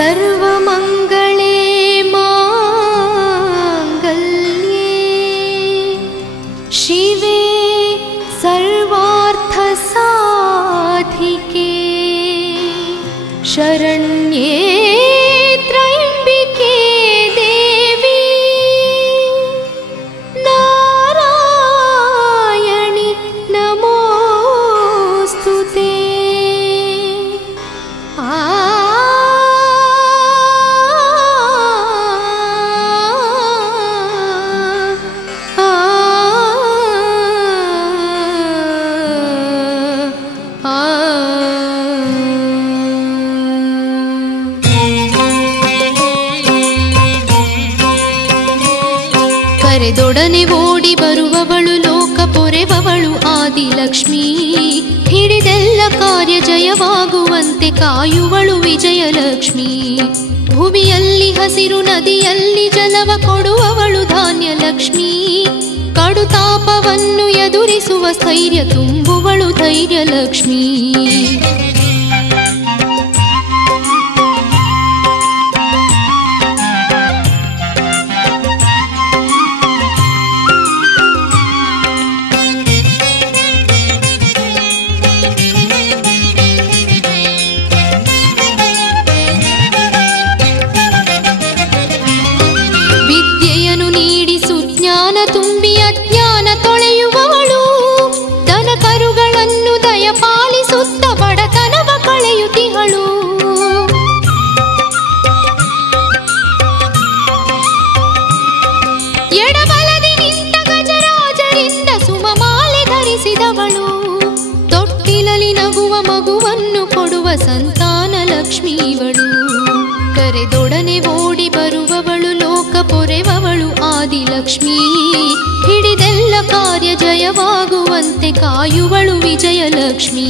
सर्वमङ्गले माङ्गल्ये शिवे सर्वार्थसाधिके शरण्ये त्र्यम्बिके देवी नारायणि नमोस्तुते। ಕರೆದೊಡನೆ ಓಡಿ ಬರುವವಳು ಲೋಕ ಪೊರೆವವಳು ಆದಿಲಕ್ಷ್ಮೀ ಹಿಡಿದೆಲ್ಲ ಕಾರ್ಯ ಜಯವಾಗುವಂತೆ ಕಾಯುವಳು ವಿಜಯಲಕ್ಷ್ಮೀ ಭೂಮಿಯಲ್ಲಿ ಹಸಿರು ನದಿಯಲ್ಲಿ ಜಲವ ಕೊಡುವವಳು ಧಾನ್ಯಲಕ್ಷ್ಮೀ ಕಡುತಾಪವನ್ನು ಎದುರಿಸುವ ಸ್ಥೈರ್ಯ ತುಂಬುವಳು ಧೈರ್ಯಲಕ್ಷ್ಮೀ ತುಂಬಿ ಅಜ್ಞಾನ ತೊಳೆಯುವವಳು ದನ ಕರುಗಳನ್ನು ದಯಪಾಲಿಸುತ್ತ ಬಡತನವ ಕಳೆಯುತ್ತಿಹಳು ಎಡಬಲದಿ ನಿಂತ ಗಜರಾಜರಿಂದ ಸುಮಮಾಲೆ ಧರಿಸಿದವಳು ತೊಟ್ಟಿಲಲ್ಲಿ ನಗುವ ಮಗುವನ್ನು ಕೊಡುವ ಸಂತಾನ ಲಕ್ಷ್ಮೀವಳು ಕರೆದೊಡನೆ ಓಡಿ ಬರುವವಳು ಲೋಕ ಪೊರೆವವಳು ಆದಿಲಕ್ಷ್ಮೀ ಹಿಡಿದೆಲ್ಲ ಕಾರ್ಯ ಜಯವಾಗುವಂತೆ ಕಾಯುವಳು ವಿಜಯಲಕ್ಷ್ಮೀ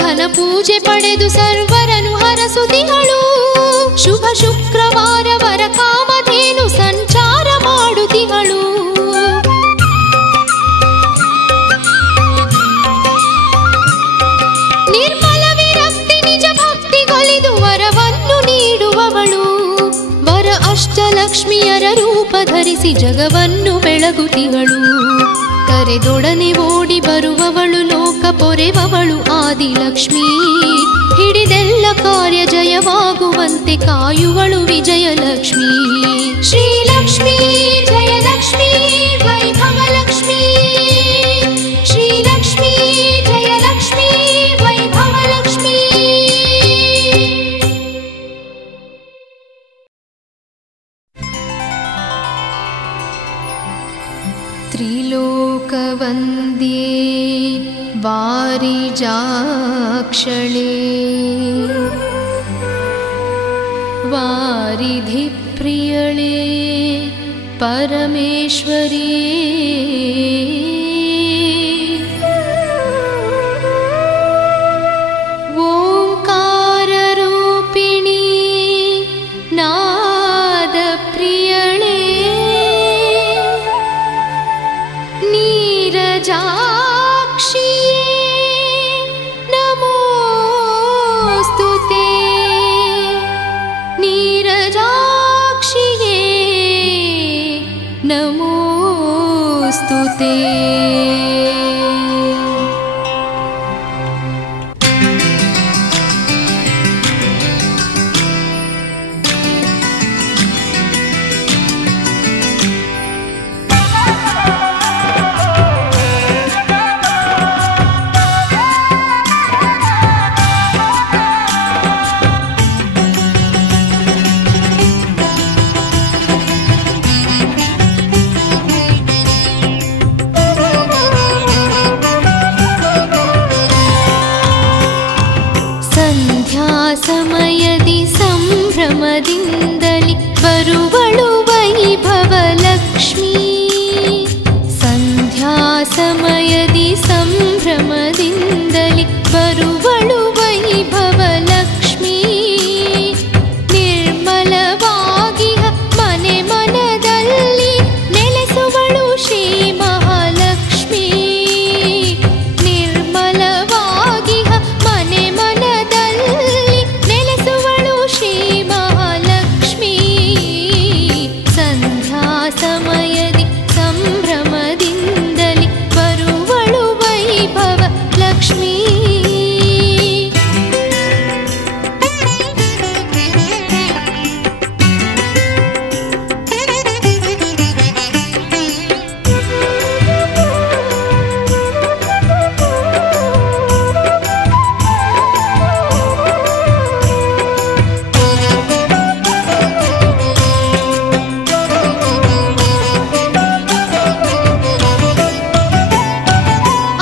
ಘನ ಪೂಜೆ ಪಡೆದು ಸರ್ವರನು ಹರಸುತ್ತಿಹಳು ಶುಭ ಶುಕ್ರವಾರವರ ಕಾಮಧೇನು ಸಂಚಾರ ಮಾಡುತ್ತಿಹಳು ನಿರ್ಮಲ ವಿರಕ್ತಿ ನಿಜ ಭಕ್ತಿಗೊಲಿದು ವರವನ್ನು ನೀಡುವವಳು ವರ ಅಷ್ಟಲಕ್ಷ್ಮಿಯರ ರೂಪ ಧರಿಸಿ ಜಗವನ್ನು ಬೆಳಗುತ್ತಿಹಳು ಕರೆದೊಡನೆ ಓಡಿ ಬರುವವಳು ಲೋಕ ಪೊರೆವವಳು ಆದಿಲಕ್ಷ್ಮೀ ಹಿಡಿದೆಲ್ಲ ಕಾರ್ಯ ಜಯವಾಗುವಂತೆ ಕಾಯುವಳು ವಿಜಯಲಕ್ಷ್ಮೀ ಶ್ರೀಲಕ್ಷ್ಮೀ ಜಯಲಕ್ಷ್ಮೀ ವೈಭವಲಕ್ಷ್ಮೀ ಶ್ರೀಲಕ್ಷ್ಮೀ ಜಯಲಕ್ಷ್ಮೀ ವೈಭವಲಕ್ಷ್ಮೀ ತ್ರಿಲೋಕವಂದ್ಯೇ ವಾರಿಜಾಕ್ಷಳೇ ವಾರಿಧಿಪ್ರಿಯಳೇ ಪರಮೇಶ್ವರಿ ಓಂಕಾರರೂಪಿಣಿ ನಾದಪ್ರಿಯಳೇ ನೀರಜಾಕ್ಷಿಯೇ ನಮೋಸ್ತುತೇ ನೀರಜಾಕ್ಷಿಯೇ ನಮೋಸ್ತುತೇ ಸಮಯದಿ ಸಂಭ್ರಮದಿಂದಲಿ ಬರುವಳು ವೈಭವ ಲಕ್ಷ್ಮೀ ಸಂಧ್ಯಾ ಸಂಭ್ರಮದಿಂದಲಿ ಬರುವಳು ವೈಭವ ಲಕ್ಷ್ಮೀ. ನಿರ್ಮಲವಾಗಿಹ ಮನೆ ಮನದಲ್ಲಿ ನೆಲೆಸುವಳು ಶ್ರೀ ಮಹಾಲಕ್ಷ್ಮೀ. ನಿರ್ಮಲವಾಗಿಹ ಮನೆ ಮನದಲ್ಲಿ ನೆಲೆಸುವಳು ಶ್ರೀ ಮಹಾಲಕ್ಷ್ಮೀ. ಸಂಧ್ಯಾ ಸಮಯದಿ ಸಂಭ್ರಮದಿಂದಲಿ ಬರುವಳು ವೈಭವ ಲಕ್ಷ್ಮೀ.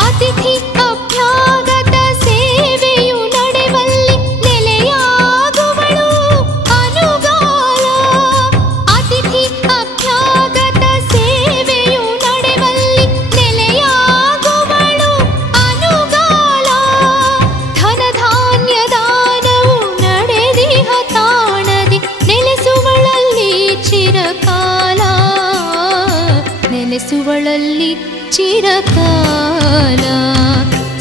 ಅತಿಥಿ ಅಭ್ಯಾಗತ ಸೇವೆಯು ನಡೆವಲ್ಲಿ ನೆಲೆಯಾಗುವಳು ಅನುಗಾಲ. ಅತಿಥಿ ಅಭ್ಯಾಗತ ಸೇವೆಯು ನಡೆವಲ್ಲಿ ನೆಲೆಯಾಗುವಳು ಅನುಗಾಲ. ಧನಧಾನ್ಯ ದಾನವು ನಡೆದಿಹ ತಾಣದಿ ನೆಲೆಸುವಳಲ್ಲಿ ಚಿರಕಾಲ. ನೆಲೆಸುವಳಲ್ಲಿ ಚಿರಕಾಲ.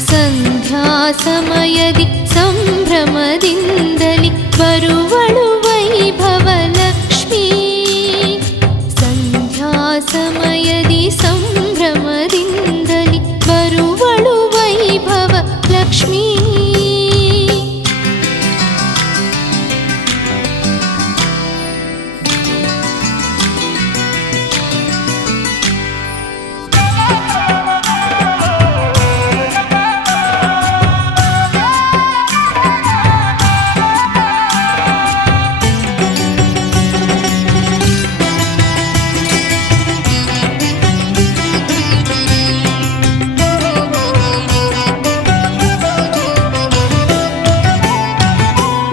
ಸಂಧ್ಯಾ ಸಮಯದಿ ಸಂಭ್ರಮದಿಂದಲಿ ಬರುವಳು ವೈಭವ ಲಕ್ಷ್ಮೀ. ಸಂಧ್ಯಾ ಸಮಯದಿ ಸಂಭ್ರಮದಿಂದಲಿ ಬರುವಳು ವೈಭವ ಲಕ್ಷ್ಮೀ.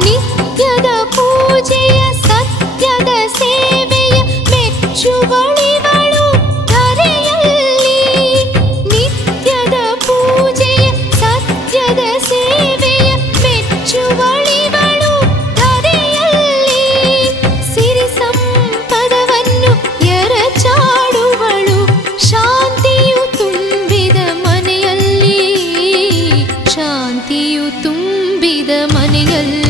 ನಿತ್ಯದ ಪೂಜೆಯ ಸತ್ಯದ ಸೇವೆಯ ಮೆಚ್ಚುವಳಿವಳು ಧರೆಯಲ್ಲಿ. ನಿತ್ಯದ ಪೂಜೆಯ ಸತ್ಯದ ಸೇವೆಯ ಮೆಚ್ಚುವಳಿವಳು ಧರೆಯಲ್ಲಿ. ಸಿರಿ ಸಂಪದವನ್ನು ಎರಚಾಡುವಳು ಶಾಂತಿಯು ತುಂಬಿದ ಮನೆಯಲ್ಲಿ. ಶಾಂತಿಯು ತುಂಬಿದ ಮನೆಯಲ್ಲಿ.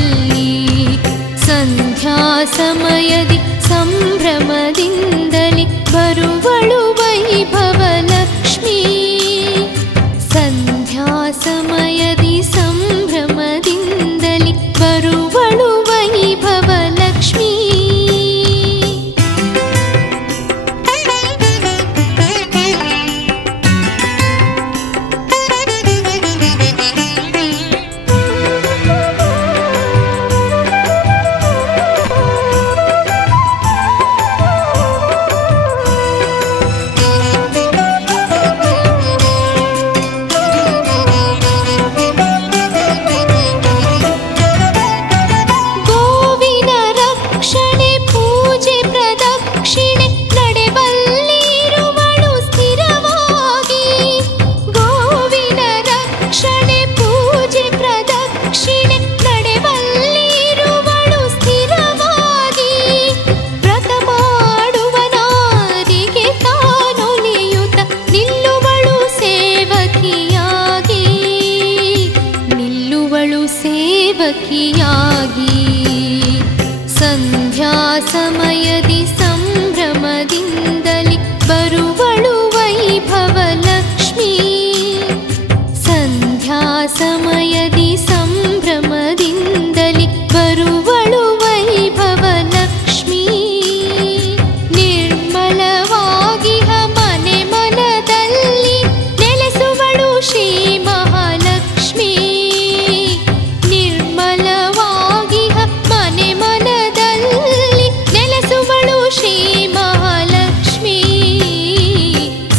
ಸಂಧ್ಯಾ ಸಮಯದಿ ಸಂಭ್ರಮದಿಂದಲಿ ಬರುವಳು ವೈಭವ ಲಕ್ಷ್ಮೀ. ಸಂಧ್ಯಾ ಸಮಯದಿ ಸಂಭ್ರಮದಿಂದಲಿ ಬರುವಳು ವೈಭವ ಲಕ್ಷ್ಮೀ. ಗೋವಿನ ರಕ್ಷಣೆ ಪೂಜೆ ಪ್ರದಕ್ಷಿಣೆ ನಡೆವಲ್ಲಿರುವಳು ಸ್ಥಿರವಾಗಿ. ಗೋವಿನ ರಕ್ಷಣೆ ಪೂಜೆ ಪ್ರದಕ್ಷಿಣೆ ನಡೆವಲ್ಲಿರುವಳು ಸ್ಥಿರವಾಗಿ. ವ್ರತ ಮಾಡುವ ನಾರಿಗೆ ತಾನೊಲಿಯುತ್ತ ನಿಲ್ಲುವಳು ಸೇವಕಿಯಾಗಿ. ನಿಲ್ಲುವಳು ಸೇವಕಿಯಾಗಿ. ಸಂಧ್ಯಾ ಸಮಯದಿ ಸಂಭ್ರಮದಿಂದಲಿ ಬರುವಳು ವೈಭವ ಲಕ್ಷ್ಮೀ. ಸಂಧ್ಯಾ ಸಮಯದಿ ಸಂಭ್ರಮದಿಂದಲಿ ಬರುವಳು ವೈಭವ ಲಕ್ಷ್ಮೀ. ನಿರ್ಮಲವಾಗಿಹ ಮನೆ ಮನದಲ್ಲಿ ನೆಲೆಸುವಳು ಶ್ರೀ ಮಹಾಲಕ್ಷ್ಮೀ. ನಿರ್ಮಲವಾಗಿಹ ಮನೆ ಮನದಲ್ಲಿ ನೆಲೆಸುವಳು ಶ್ರೀ ಮಹಾಲಕ್ಷ್ಮೀ.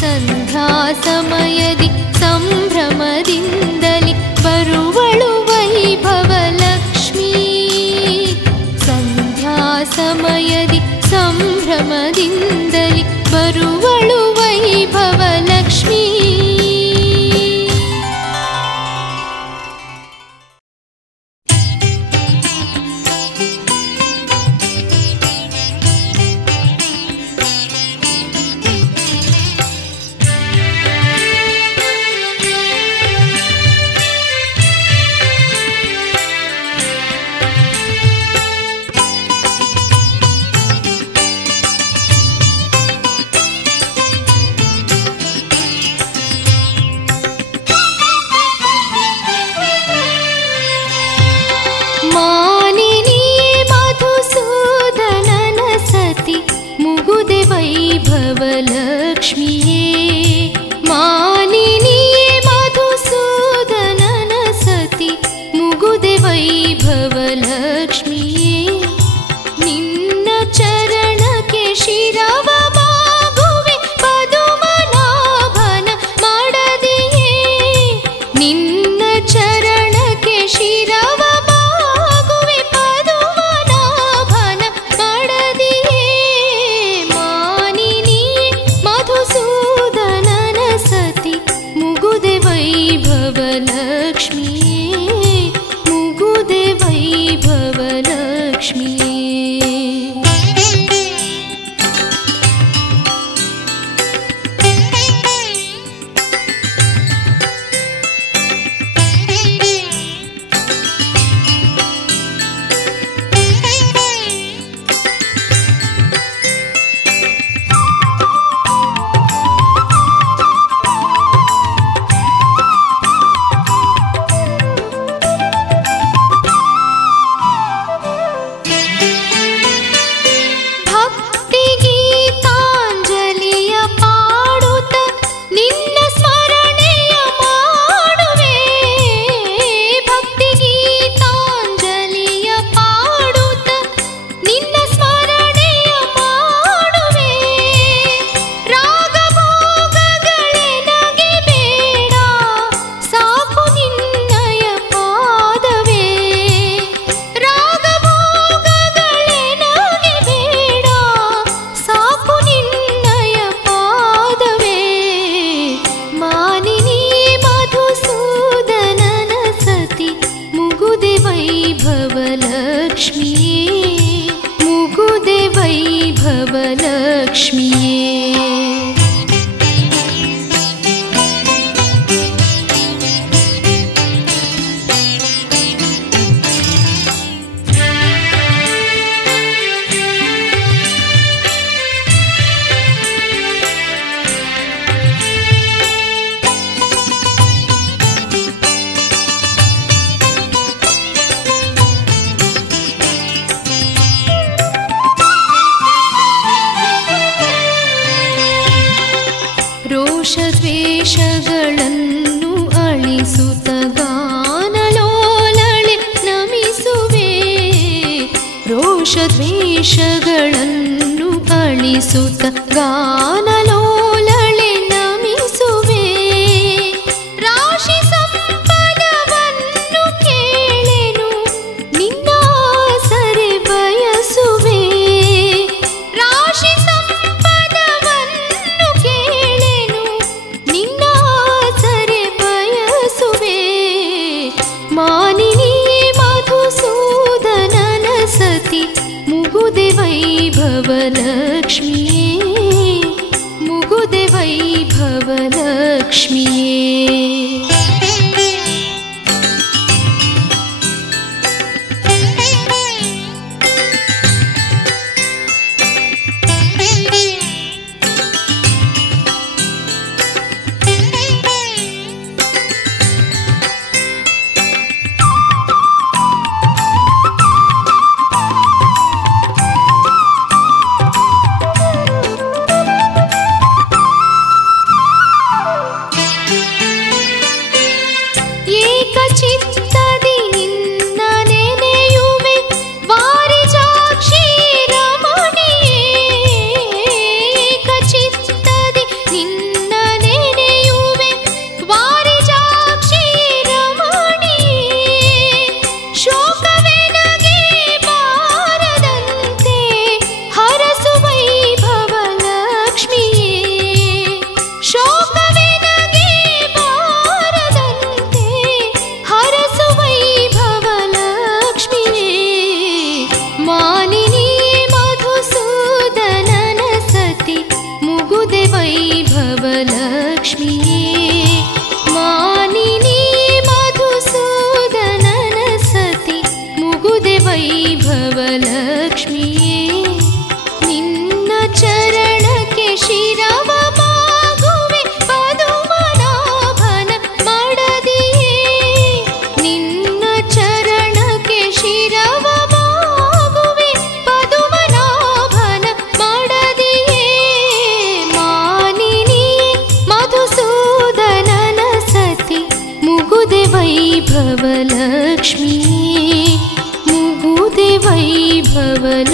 ಸಂಧ್ಯಾ ಸಮಯದಿ ಸಂಭ್ರಮದಿಂದಲಿ ಬರುವಳು ವೈಭವ ಲಕ್ಷ್ಮೀ. ಸಂಧ್ಯಾ ಸಮಯದಿ ಸಂಭ್ರಮದಿಂದಲಿ ಬರುವಳು ವೈಭವ ಲಕ್ಷ್ಮೀ. ಲಕ್ಷ್ಮಿಯೇ ಮಾನಿನಿಯೇ ಮಧುಸೂದನನ ಸತಿ ಮುಗುದೆ ವೈಭವ ಲಕ್ಷ್ಮಿಯೇ ನಿನ್ನ ಚರಣಕ್ಕೆ ಶಿರವ ಬಾಗುವೆ ಪದುಮನಾಭನ ಮಾಡದಿಯೇ ನಿನ್ನ ಚರಣಕ್ಕೆ ಶಿರವ ಬಾಗುವೆ ಪದುಮನಾಭನ ಮಾಡದಿಯೇ ಮಾನಿನಿ ಮಧುಸೂದನನ ಸತಿ ಮುಗುದೆ ವೈಭವ ಲಕ್ಷ್ಮಿಯೇ ಮುಗುದೆ ವೈಭವ ಲಕ್ಷ್ಮಿಯೇ ಮುಗುದೆ ವೈಭವ ಲಕ್ಷ್ಮಿಯೇ ರೋಷದ್ವೇಷಗಳನ್ನು ಅಳಿಸುತ್ತ ಗಾನಲೋಲಳೆ ನಮಿಸುವೆ ರೋಷದ್ವೇಷಗಳನ್ನು ಅಳಿಸುತ್ತ ಗಾನಲೋಲಳೆ ನಮಿಸುವೆ ರಾಶಿ ಸಂಪದವನ್ನು ಕೇಳೆನು ನಿನ್ನ ಸರೆ ಬಯಸುವೆ ರಾಶಿ ಸಂಪದವನ್ನು ಕೇಳೆನು ನಿನ್ನ ಸರೆ ಬಯಸುವೆ ಮಾನಿನಿ ಮಧುಸೂದನನ ಸತಿ ಮುಗುದೆ ವೈಭವ ಲಕ್ಷ್ಮಿಯೇ ಮುಗುದೆ ವೈಭವ ಲಕ್ಷ್ಮಿಯೇ ಚಿತ್ತದಿ ನಿನ್ನ ನೆನೆಯುವೆ ವಾರಿಜಾಕ್ಷಿ ರಮಣಿಯೇ ಚಿತ್ತದಿ ನಿನ್ನ ನೆನೆಯುವೆ ವಾರಿಜಾಕ್ಷಿ ರಮಣಿಯೇ ಶೋಕವೆನಗೆ ಬಾರದಂತೆ ಹರಸು ವೈಭವ ಲಕ್ಷ್ಮಿಯೇ ಶೋಕವೆನಗೆ ಬಾರದಂತೆ ಹರಸು ವೈಭವ ಲಕ್ಷ್ಮಿಯೇ ಮಾನಿನಿ ಮಧುಸೂದನನ ಸತಿ ಮುಗುದೆ ವೈಭವ ಲಕ್ಷ್ಮಿಯೇ ಮಾನಿನಿ ಮಧುಸೂದನನ ಸತಿ ಮುಗುದೆ ವೈಭವ ಲಕ್ಷ್ಮಿಯೇ ನಿನ್ನ ಚರಣಕ್ಕೆ ಶಿರವ ಬಾಗುವೆ ಪದುಮನಾಭನ ಮಾಡದಿಯೇ ನಿನ್ನ ಚರಣಕ್ಕೆ ಶಿರವ ಬಾಗುವೆ ಪದುಮನಾಭನ ಮಾಡದಿಯೇ ಮಾನಿ वैभवलक्ष्मिये मुगुदे वैभवलक्ष्मिये।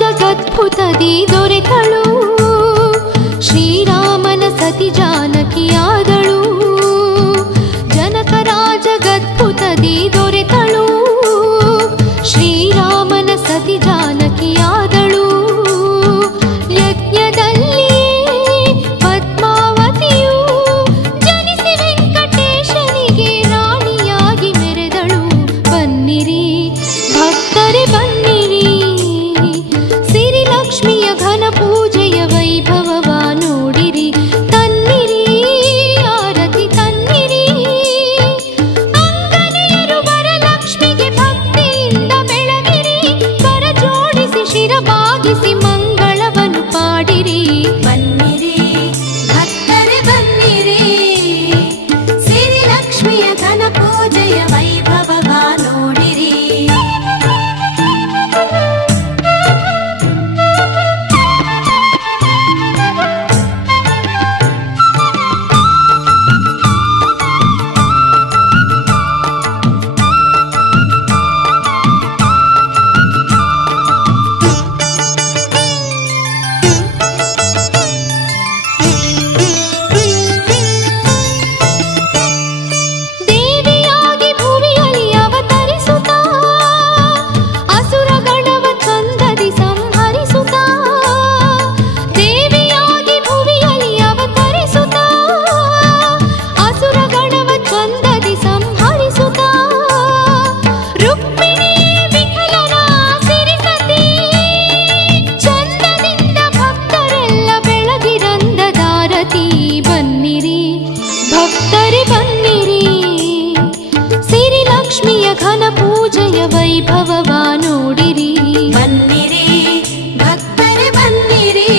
ಜಗದ್ಭುತದಿ ದೊರೆತಳು ಶ್ರೀರಾಮನ ಸತಿ ಜಾನಕಿಯಾದಳು. ಜನಕರ ಜಗದ್ಭುತದಿ ದೊರೆತಳು ಶ್ರೀರಾಮನ ಸತಿ ಜಾನಕಿಯಾದಳು. ಯಜ್ಞದಲ್ಲಿ ಪದ್ಮಾವತಿಯು ಜನಿಸಿ ವೆಂಕಟೇಶನಿಗೆ ರಾಣಿಯಾಗಿ ಮೆರೆದಳು. ಬನ್ನಿರಿ ಭಕ್ತರೆ ಬನ್ನಿರಿ, ಸಿರಿಲಕ್ಷ್ಮಿಯ ಘನ ಪೂಜೆಯ ವೈಭವವ ನೋಡಿರಿ. ತನ್ನಿರಿ ವೈಭವವ ನೋಡಿರಿ. ಬನ್ನಿರಿ ಭಕ್ತರೆ ಬನ್ನಿರಿ,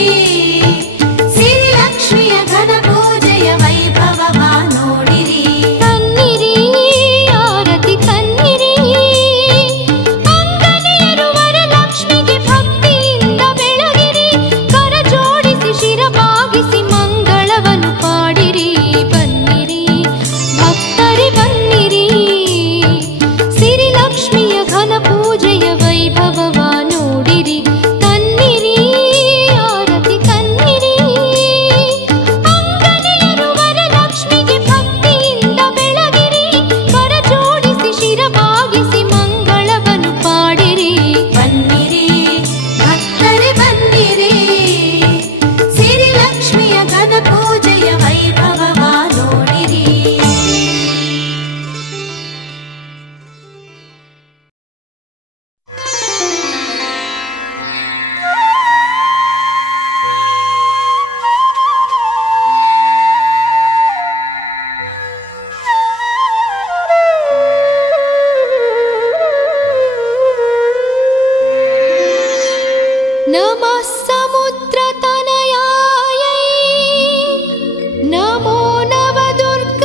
ಸಿರಿಲಕ್ಷ್ಮಿಯ ಘನ ಪೂಜೆಯ ವೈಭವವ ನೋಡಿರಿ. ತನ್ನಿರಿ ಆರತಿ ತನ್ನಿರಿ, ಅಂಗನೆಯರು ವರಲಕ್ಷ್ಮಿಗೆ ಭಕ್ತಿಯಿಂದ ಬೆಳಗಿರಿ. ಕರ ಜೋಡಿಸಿ ಶಿರ ಬಾಗಿಸಿ ಮಂಗಳವನ್ನು ಪಾಡಿರಿ. ಬನ್ನಿರಿ ಭಕ್ತರೆ ಬನ್ನಿರಿ, ಸಿರಿಲಕ್ಷ್ಮಿಯ ಘನ ಪೂಜೆಯ ವೈಭವವ ನೋಡಿರಿ. ತನ್ನಿರಿ ಆರತಿ ತನ್ನಿರಿ, ಅಂಗನೆಯರು ವರಲಕ್ಷ್ಮಿಗೆ ಭಕ್ತಿಯಿಂದ ಬೆಳಗಿರಿ. ಕರ ಜೋಡಿಸಿ ಶಿರ ಬಾಗಿಸಿ ಮಂಗಳವನ್ನು ಪಾಡಿರಿ. ಬನ್ನಿರಿ ಭಕ್ತರೆ ಬನ್ನಿರಿ, ಸಿರಿಲಕ್ಷ್ಮಿಯ ಘನ ಪೂಜೆಯ ವೈಭವವ ನೋಡಿರಿ. ನಮಃ ಸಮುದ್ರತನಯಾयै, ನಮೋ ನವದುರ್ಗಮಾತೆಯೇ,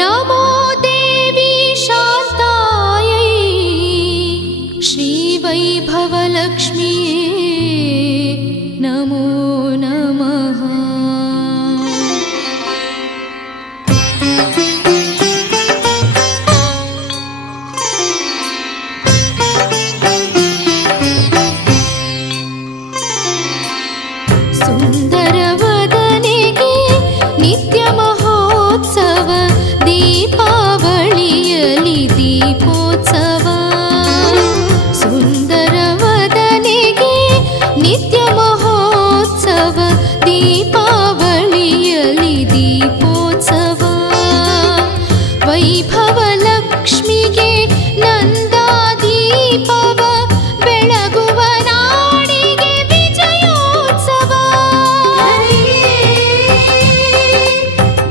ನಮೋ ದೇವಿ ಶಾಂತಾयै, ಶ್ರೀವೈಭವಲಕ್ಷ್ಮಿಯೇ ನಮೋ ನಮಃ. ಸುಂದರವದನೆಗೆ ನಿತ್ಯ ಮಹೋತ್ಸವ, ದೀಪಾವಳಿಯಲ್ಲಿ ದೀಪೋತ್ಸವ. ಸುಂದರವದನೆಗೆ ನಿತ್ಯ ಮಹೋತ್ಸವ, ದೀಪಾವಳಿಯಲ್ಲಿ ದೀಪೋತ್ಸವ. ವೈಭವ ಲಕ್ಷ್ಮಿಗೆ ನಂದಾದೀಪವ, ಬೆಳಗುವ ನಾಡಿಗೆ ವಿಜಯೋತ್ಸವ.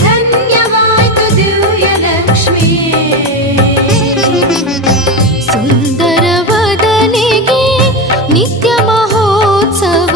ಧನ್ಯವಾಯ್ತು ದಿವ್ಯ ಲಕ್ಷ್ಮಿಯೇ. ಸುಂದರವದನೆಗೆ ನಿತ್ಯ ಮಹೋತ್ಸವ,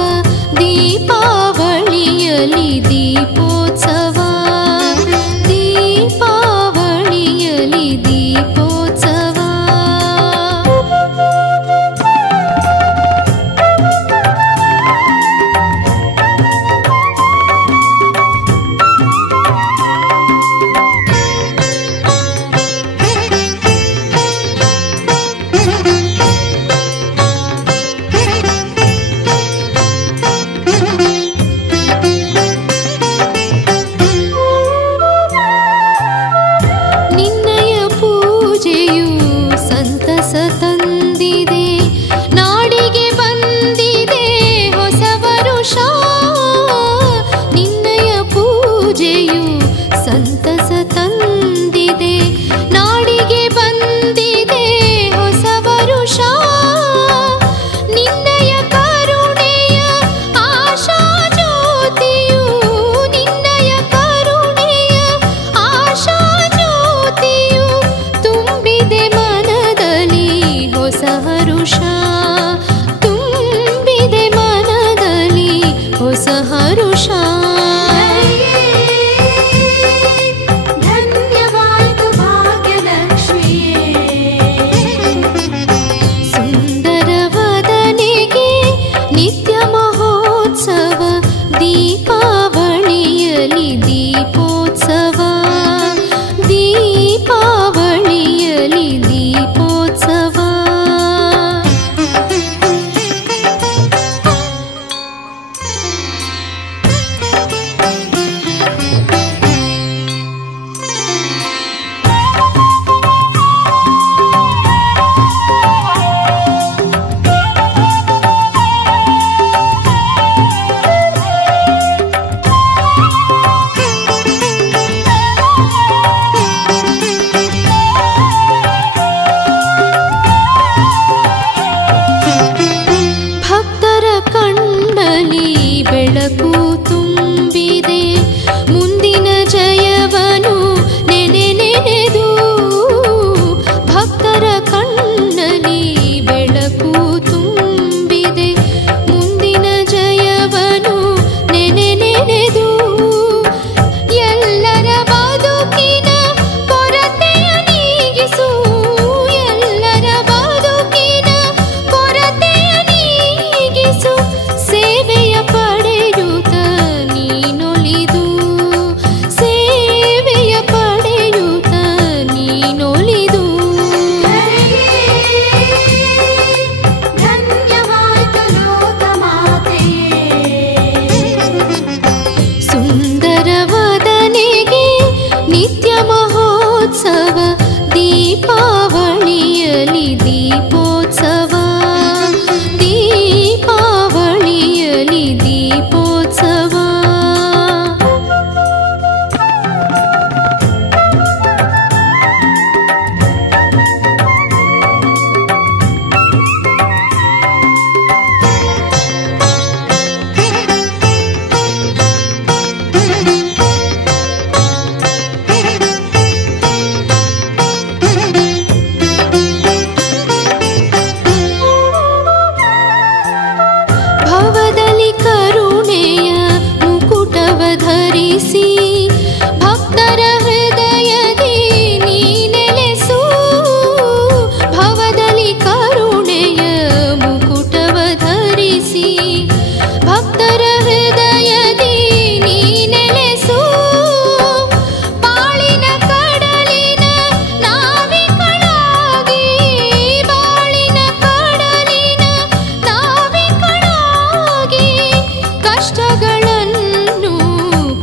ಕಷ್ಟಗಳನ್ನು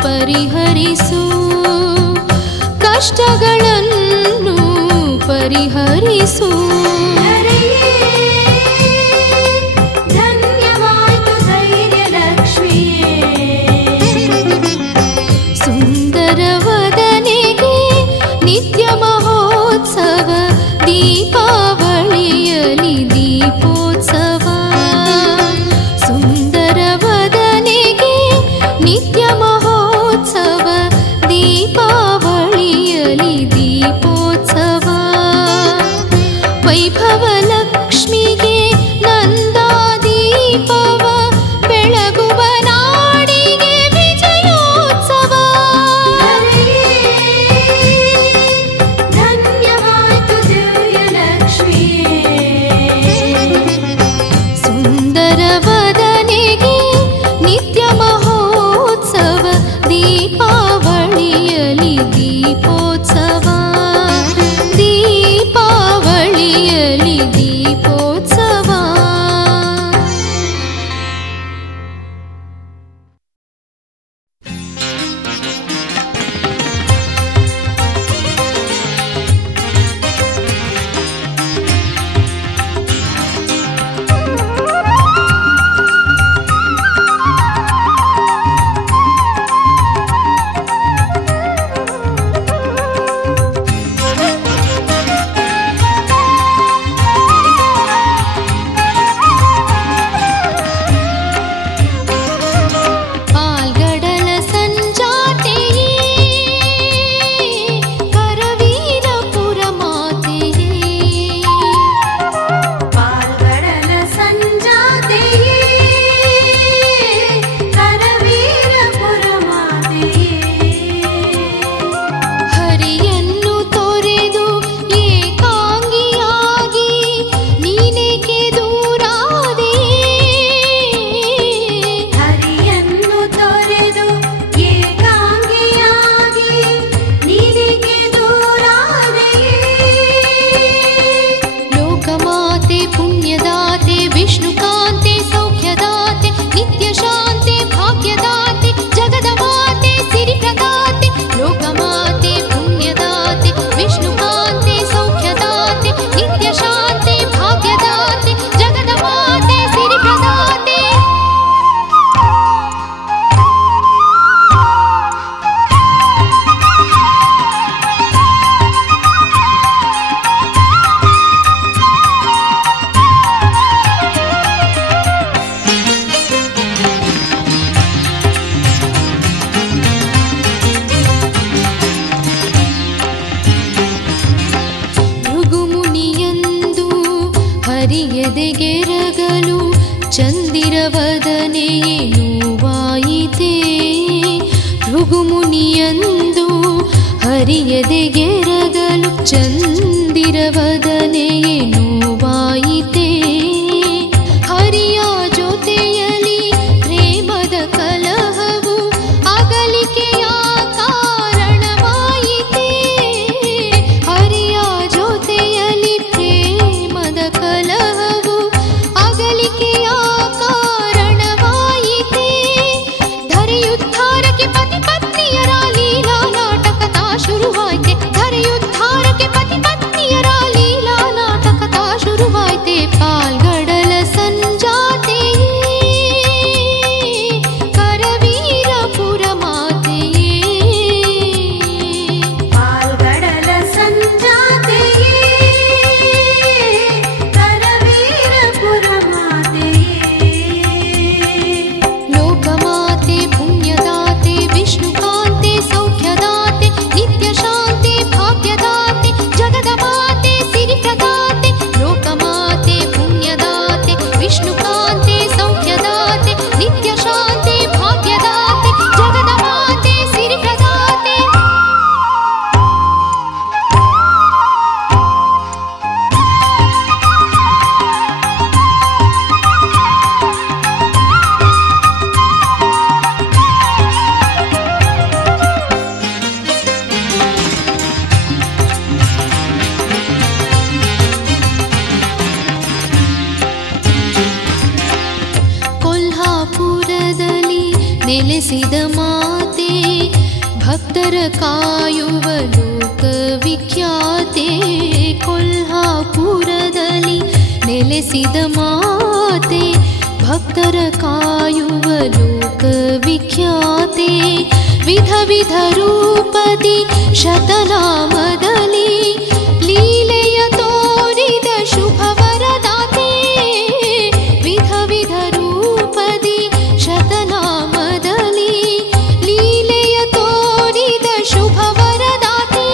ಪರಿಹರಿಸು, ಕಷ್ಟಗಳನ್ನು ಪರಿಹರಿಸು. ಧನ್ಯವಾಯಿತು ಧೈರ್ಯ ಲಕ್ಷ್ಮಿಯೇ. ಸುಂದರವದನೆಗೆ ನಿತ್ಯ ಮಹೋತ್ಸವ, ದೀಪಾವಳಿಯಲಿ ದೀಪೋತ್ಸವ. ಸುಂದರವದನೆಗೆ ನಿತ್ಯ ಮಹೋತ್ಸವ, ದೀಪಾವಳಿಯಲಿ ದೀಪೋತ್ಸವ. ವೈಭವ ಲಕ್ಷ್ಮಿಗೆ ನಂದಾದೀಪವ, ಬೆಳಗುವ ನಾಡಿಗೆ ವಿಜಯೋತ್ಸವ. ಧನ್ಯವಾಯಿತು ದಿವ್ಯ ಲಕ್ಷ್ಮಿಯೇ. ಸುಂದರವದನೆಗೆ ನಿತ್ಯ ಮಹೋತ್ಸವ, ದೀಪಾವಳಿಯಲಿ ದೀಪೋತ್ಸವ, ದೀಪಾವಳಿಯಲಿ ದೀಪೋತ್ಸವ. ಪಾಲ್ಗಡಲ ಸಂಜಾತೆಯೇ, ಕರವೀರಪುರ ಮಾತೆಯೇ. ಪಾಲ್ಗಡಲ ಸಂಜಾತೆಯೇ, ಕರವೀರಪುರ ಮಾತೆಯೇ. ಹರಿಯನ್ನು ತೊರೆದು ಏಕಾಂಗಿಯಾಗಿ ನೀನೇಕೆ ದೂರಾದೆಯೇ. ಹರಿಯನ್ನು ತೊರೆದು ಏಕಾಂಗಿಯಾಗಿ ನೀನಿಗೆ ದೂರಾದೆಯೇ. ಲೋಕಮಾತೆ ಪುಣ್ಯದಾತೆ, ವಿಷ್ಣುಕಾಂತೆ ಸೌಖ್ಯದಾತೆ, ನಿತ್ಯ ಶಾಂತಿ ಭಾಗ್ಯದಾತೆ, ಜಗದ ಮಾತೆ ಸಿರಿಪ್ರದಾತೆ. ಲೋಕಮಾತೆ ಪುಣ್ಯದಾತೆ, ವಿಷ್ಣುಕಾಂತೆ ಸೌಖ್ಯದಾತೆ, ನಿತ್ಯ ಶಾಂತಿ ಭಾಗ್ಯದಾತೆ, ಜಗದ ಮಾತೆ ಸಿರಿಪ್ರದಾತೆ. ಭೃಗುಮುನಿಯಂದು ಹರಿಯದೆಗೆರಗಲು, ಚಂದಿರವದನೆಯೇ ನೋವಾಯಿತೇ. ಭೃಗುಮುನಿಯಂದು ಹರಿಯದೆಗೆರಗಲು, ಚಂದಿರವದನೆಯೇ ನೋವಾಯಿತೇ. ಹರಿಯ ಜೊತೆಯಲಿ ಪ್ರೇಮದ ಕಲಹವು, ಅಗಲಿಕೆಯ ಕಾರಣವಾಯಿತೇ. ಹರಿಯ ಜೊತೆಯಲಿ ಪ್ರೇಮದ ಕಲಹವು, ಅಗಲಿಕೆಯ ಕಾರಣವಾಯಿತೇ. ಧರೆಯುದ್ಧಾರಕ್ಕೆ ಪತಿ ಪತ್ನಿಯರ ಲೀಲಾ ನಾಟಕದ ಶುರುವಾಯ್ತೆ. ಧರೆಯುದ್ಧಾರಕ್ಕೆ ಪತಿ ನೆಲೆಸಿದ ಮಾತೆ ಭಕ್ತರ ಕಾಯುವ ಲೋಕವಿಖ್ಯಾತೆ ಕೊಲ್ಹಾಪುರದಲ್ಲಿ ನೆಲೆಸಿದ ಮಾತೆ ಭಕ್ತರ ಕಾಯುವ ಲೋಕವಿಖ್ಯಾತೆ ವಿಧ ವಿಧ ರೂಪದಿ ಶತನಾಮದಲ್ಲಿ ಲೀಲೆಯ ತೋರಿದ ಶುಭವರದಾತೆ ವಿಧ ವಿಧ ರೂಪದಿ ಶತನಾಮದಲ್ಲಿ ಲೀಲೆಯ ತೋರಿದ ಶುಭವರದಾತೆ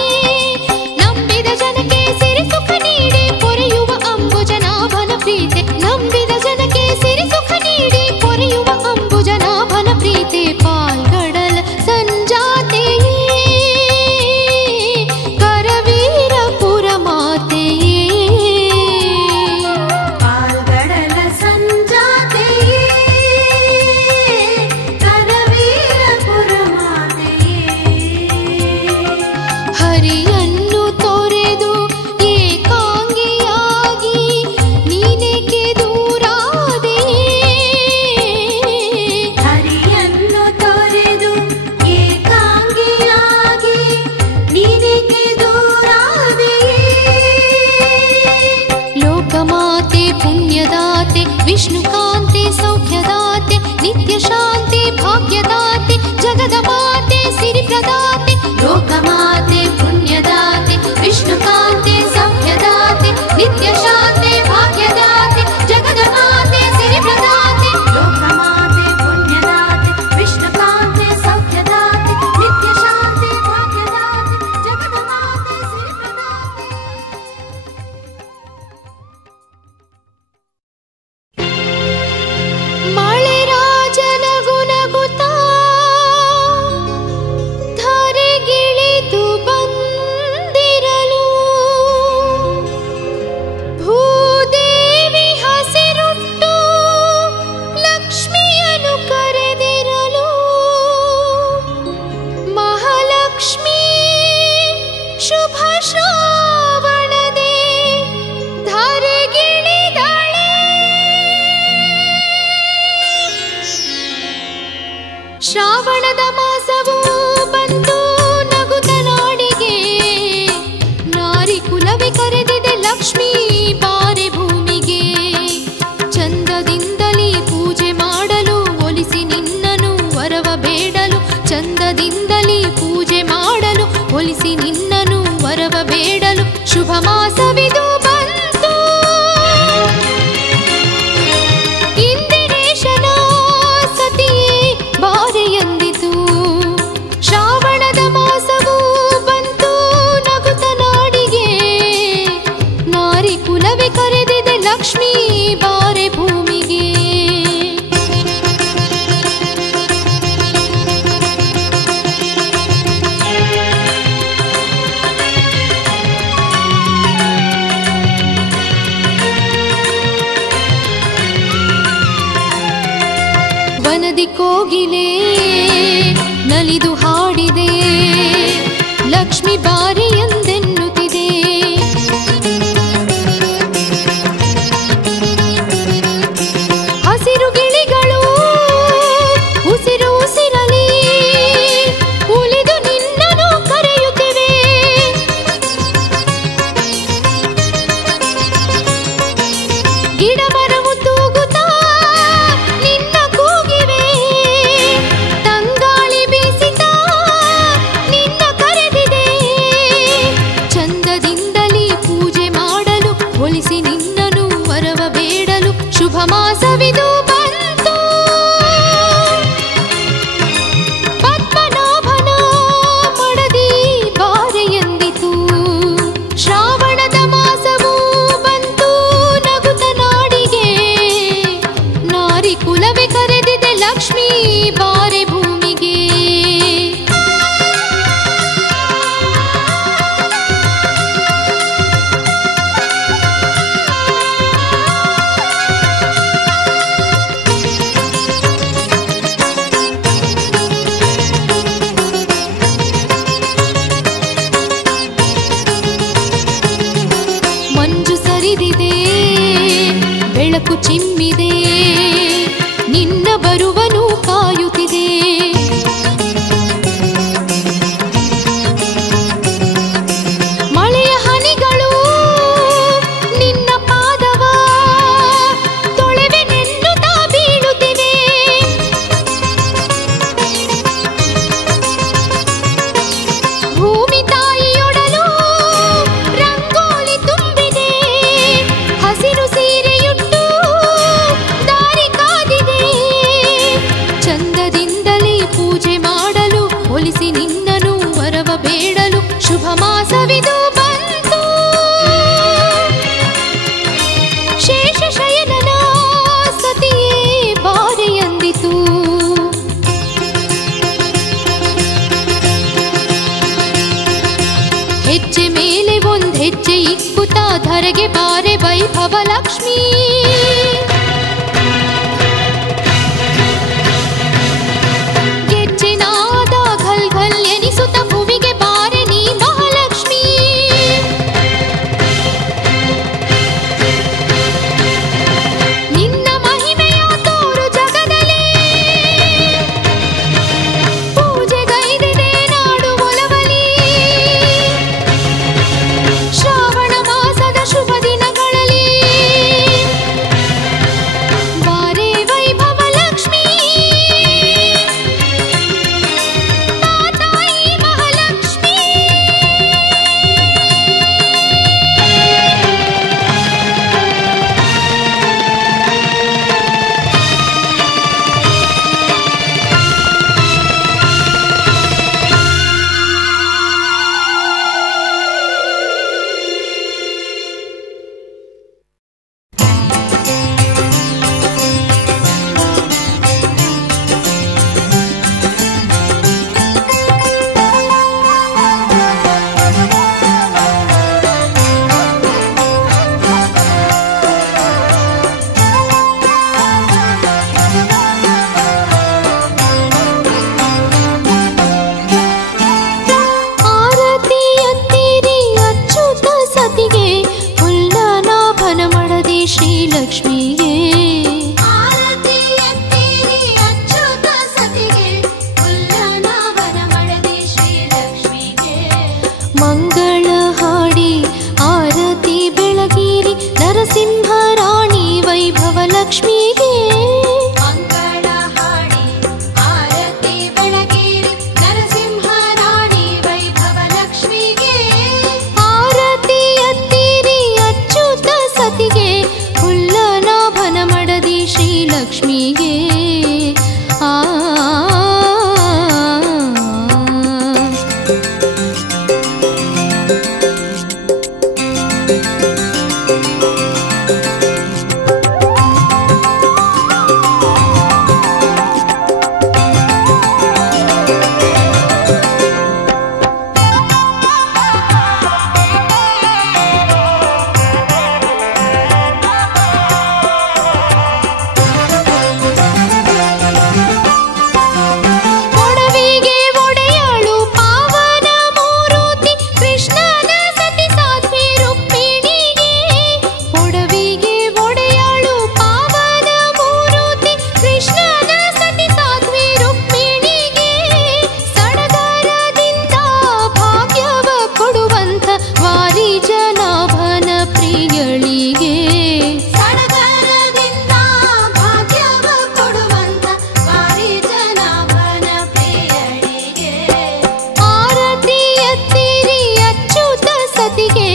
ನಂಬಿದ ಜನಕ್ಕೆ ಸಿರಿ ಸುಖ ನೀಡಿ ಪೊರೆಯುವ ಅಂಬುಜನಾಭನ ಪ್ರೀತೆ ನಂಬಿದ ಜನಕ್ಕೆ ಸಿರಿ ಸುಖ ನೀಡಿ ಪೊರೆಯುವ ಅಂಬುಜನಾಭನ ಪ್ರೀತೆ ಪಾಲ್ಗಡಲ ಸಂಜಾತೆಯೇ ಕರವೀರಪುರ ಮಾತೆಯೇ ಪಾಲ್ಗಡಲ ಸಂಜಾತೆಯೇ ಕರವೀರಪುರ ಮಾತೆಯೇ ಹರಿಯನ್ನು ತೊರೆದು ಏಕಾಂಗಿಯಾಗಿ ನೀನೇಕೆ ದೂರಾದೆಯೇ ಹರಿಯನ್ನು ತೊರೆದು ಏಕಾಂಗಿಯಾಗಿ ನೀನೇಕೆ ದೂರಾದೆಯೇ ಲೋಕಮಾತೆ ಪುಣ್ಯದಾತೆ ವಿಷ್ಣುಕಾಂತೆ ಸೌಖ್ಯದಾತೆ ನಿತ್ಯ ಶಾಂತಿ ಭಾಗ್ಯದಾತೆ ಜಗದ ಮಾತೆ ಸಿರಿಪ್ರದಾತೆ ಲೋಕಮಾತೆ ಪುಣ್ಯದಾತೆ ವಿಷ್ಣುಕಾಂತೆ ಸೌಖ್ಯದಾತೆ ನಿತ್ಯ ಶಾಂತಿ ಭಾಗ್ಯದಾತೆ ಜಗದ ಮಾತೆ ಸಿರಿಪ್ರದಾತೆ ಲೋಕಮಾತೆ ಪುಣ್ಯದಾತೆ ವಿಷ್ಣುಕಾಂತೆ ಸೌಖ್ಯದಾತೆ ನಿತ್ಯ ಶಾಂತಿ ಭಾಗ್ಯದಾತೆ ಜಗದ ಮಾತೆ ಸಿರಿಪ್ರದಾತೆ ಮಳೆ ರಾಜನ ಗುಣಗುತ್ತಾ ಧರೆಗಿಳಿದು ಬಂದಿರಲು ಭೂದೇವಿ ಹಸಿರುಟ್ಟು ಲಕ್ಷ್ಮಿಯನ್ನು ಕರೆದಿರಲು ಮಹಾಲಕ್ಷ್ಮಿ ಶುಭ ಶ್ರಾವಣದೆ ಧರೆಗಿಳಿದಳೆ ಶ್ರಾವಣದ ಮಾಸವು ಬಂತು ನಗುತ್ತ ನಾಡಿಗೆ ನಾರಿ ಕುಲವೇ ಕರೆದಿದೆ ಲಕ್ಷ್ಮೀ ಬಾರೆ ಭೂಮಿಗೆ ಚಂದದಿಂದಲೇ ಪೂಜೆ ಮಾಡಲು ಒಲಿಸಿ ನಿನ್ನನು ವರವ ಬೇಡಲು ಚಂದದಿಂದಲೇ ಪೂಜೆ ಮಾಡಲು ಒಲಿಸಿ ನಿನ್ನನು ವರವ ಬೇಡಲು ಶುಭ ಮಾಸವಿದು ಬಂತು ಇಂದಿರೇಶನ ಸತಿಯೇ ಬಾರೆ ಎಂದಿತು ಶ್ರಾವಣದ ಮಾಸವು ಬಂತು ನಗುತ್ತ ನಾಡಿಗೆ ನಾರಿ ಕುಲವೇ ಕರೆದಿದೆ ಲಕ್ಷ್ಮೀ ಬಾರೆ ಭೂಮಿಗೆ ವನದಿ ಕೋಗಿಲೆ ನಲಿದು ಹಾಡಿದೆ ಲಕ್ಷ್ಮಿ ಬಾರಿ ಎಂದೆನ್ನುತ್ತಿದೆ ಹಸಿರು ಗಿಳಿಗಳು ಉಸಿರು ಉಸಿರಲಿ ಉಳಿದು ನಿನ್ನನು ಕರೆಯುತ್ತಿವೆ ಗಿಡ ಮರವು ತೂಗುತ್ತಾ ನಿನ್ನ ಕೂಗಿವೆ ತಂಗಾಳಿ ಬೀಸಿತಾ ನಿನ್ನ ಕರೆದಿದೆ ಚಂದದಿಂದಲೇ ಪೂಜೆ ಮಾಡಲು ಒಲಿಸಿ ನಿನ್ನನು ವರವ ಬೇಡಲು ಶುಭ ಮಾಸವಿದು ಬಂತು ಪದ್ಮನಾಭನ ಮಡದಿ ಬಾರೆ ಎಂದಿತು ಶ್ರಾವಣದ ಮಾಸವು ಬಂತು ನಗುತ್ತ ನಾಡಿಗೆ ನಾರಿ ಕುಲವೇ ಕರೆದಿದೆ ಲಕ್ಷ್ಮೀ ಬಾರೆ ಭೂಮಿಗೆ ಮಂಜು ಸರಿದಿದೆ ಬೆಳಕು ಚಿಮ್ಮಿದೆ ನಿನ್ನ ಬರುವನು ಕಾಯುತ್ತಿದೆ ಶುಭ ಮಾಸವಿದು ಬಂತು ಶೇಷ ಶಯನನ ಸತಿಯೇ ಬಾರೆ ಎಂದಿತು. ಹೆಜ್ಜೆ ಮೇಲೆ ಒಂದ್ ಹೆಜ್ಜೆ ಇಕ್ಕುತ್ತ ಧರೆಗೆ ಬಾರೆ ವೈಭವ ಲಕ್ಷ್ಮೀ. ಗೆಜ್ಜೆನಾದ ಘಲ್ ಘಲ್ ಎನಿಸುತ್ತ ಭುವಿಗೆ ಬಾರೆ ನೀ ಮಹಾಲಕ್ಷ್ಮೀ. ನಿನ್ನ ಮಹಿಮೆಯ ತೋರು ಜಗದಲ್ಲಿ ಪೂಜೆಗೈದಿದೆ ನಾಡು ಒಲವಲಿ. ಶ್ರಾವಣ ಮಾಸದ ಶುಭ ದಿನಗಳಲ್ಲಿ ಬಾರೆ ವೈಭವ ಲಕ್ಷ್ಮೀ. ತಾಯಿ ಮಹಾಲಕ್ಷ್ಮೀ. ಆರತಿ ಎತ್ತಿರಿ ಅಚ್ಯುತ ಸತಿಗೆ ಹುಲ್ಲನಾಭನ ಮಡದಿ ಶ್ರೀಲಕ್ಷ್ಮಿಗೆ. ಆರತಿ ಎತ್ತಿರಿ ಅಚ್ಯುತ ಸತಿಗೆ ಹುಲ್ಲನಾಭನ ಮಡದಿ ಶ್ರೀಲಕ್ಷ್ಮಿಗೆ. ಮಂಗಳ ಹಾಡಿ ಆರತಿ ಬೆಳಗಿರಿ ನರಸಿಂಹ ರಾಣಿ ವೈಭವ ಲಕ್ಷ್ಮಿಗೆ. ಮಂಗಳ ಹಾಡಿ ಆರತಿ ಬೆಳಗಿರಿ ನರಸಿಂಹ ರಾಣಿ ವೈಭವ ಲಕ್ಷ್ಮಿಗೆ. ಆರತಿ ಎತ್ತಿರಿ ಅಚ್ಯುತ ಸತಿಗೆ ಹುಲ್ಲನಾಭನ ಮಡದಿ ಶ್ರೀಲಕ್ಷ್ಮಿಗೆ. ಆ ಒಡವಿಗೆ ಒಡೆಯಾಳು ಪಾವನ ಮೂರುತಿ ಕೃಷ್ಣನ ಸತಿ ಸಾಧ್ವಿ ರುಕ್ಮಿಣಿಗೆ. ಒಡವಿಗೆ ಒಡೆಯಾಳು ಪಾವನ ಮೂರುತಿ ಕೃಷ್ಣನ ಸತಿ ಸಾಧ್ವಿ ರುಕ್ಮಿಣಿಗೆ. ಸಡಗರದಿಂದ ಭಾಗ್ಯವ ಕೊಡುವಂಥ ವಾರಿಜನಾಭನ ಪ್ರಿಯಳಿಗೆ. ಸಡಗರದಿಂದ ಭಾಗ್ಯವ ಕೊಡುವಂತ ವಾರಿಜನಾಭನ ಪ್ರಿಯಳಿಗೆ. ಆರತಿ ಎತ್ತಿರಿ ಅಚ್ಯುತ ಸತಿಗೆ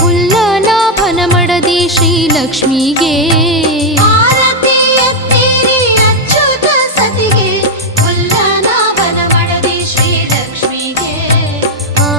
ಹುಲ್ಲನಾಭನ ಮಡದಿ ಶ್ರೀಲಕ್ಷ್ಮಿಗೆ. ಆರತಿ ಎತ್ತಿರಿ ಅಚ್ಯುತ ಸತಿಗೆ ಹುಲ್ಲನಾಭನ ಮಡದಿ ಶ್ರೀಲಕ್ಷ್ಮಿಗೆ. ಆ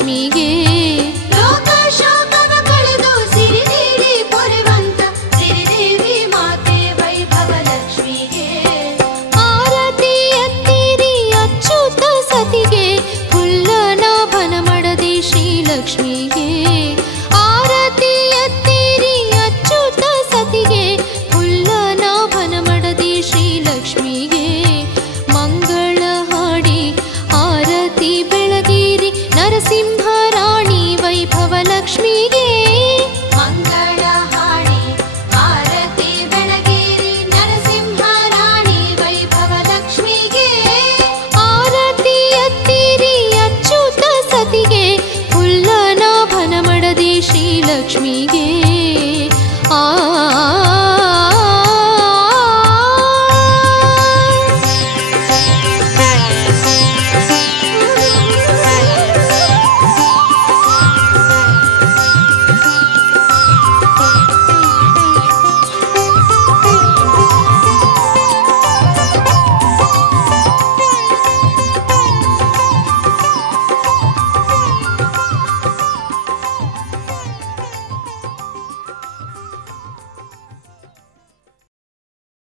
ಶ್ರೀಲಕ್ಷ್ಮಿಗೆ ಲೋಕ ಶೋಕವ ಕಳೆದು ಸಿರಿ ನೀಡಿ ಪೊರೆವಂತ ಸಿರಿದೇವಿ ಮಾತೆ ವೈಭವ ಲಕ್ಷ್ಮಿಗೆ ಆರತಿ ಎತ್ತಿರಿ ಅಚ್ಯುತ ಸತಿಗೆ ಹುಲ್ಲನಾಭನ ಮಡದಿ ಶ್ರೀಲಕ್ಷ್ಮಿಗೆ ಆರತಿ ಎತ್ತಿರಿ ಅಚ್ಯುತ ಸತಿಗೆ ಹುಲ್ಲನಾಭನ ಮಡದಿ ಶ್ರೀಲಕ್ಷ್ಮಿಗೆ ಮಂಗಳ ಹಾಡಿ ಆರತಿ ಬೆಳಗಿರಿ ನರಸಿಂಹ ರಾಣಿ ವೈಭವ ಲಕ್ಷ್ಮಿಗೆ ಮಂಗಳ ಹಾಡಿ ಆರತಿ ಬೆಳಗಿರಿ ನರಸಿಂಹ ರಾಣಿ ವೈಭವ ಲಕ್ಷ್ಮಿಗೆ ಆರತಿ ಎತ್ತಿರಿ ಅಚ್ಯುತ ಸತಿಗೆ ಹುಲ್ಲನಾಭನ ಮಡದಿ ಶ್ರೀಲಕ್ಷ್ಮಿಗೆ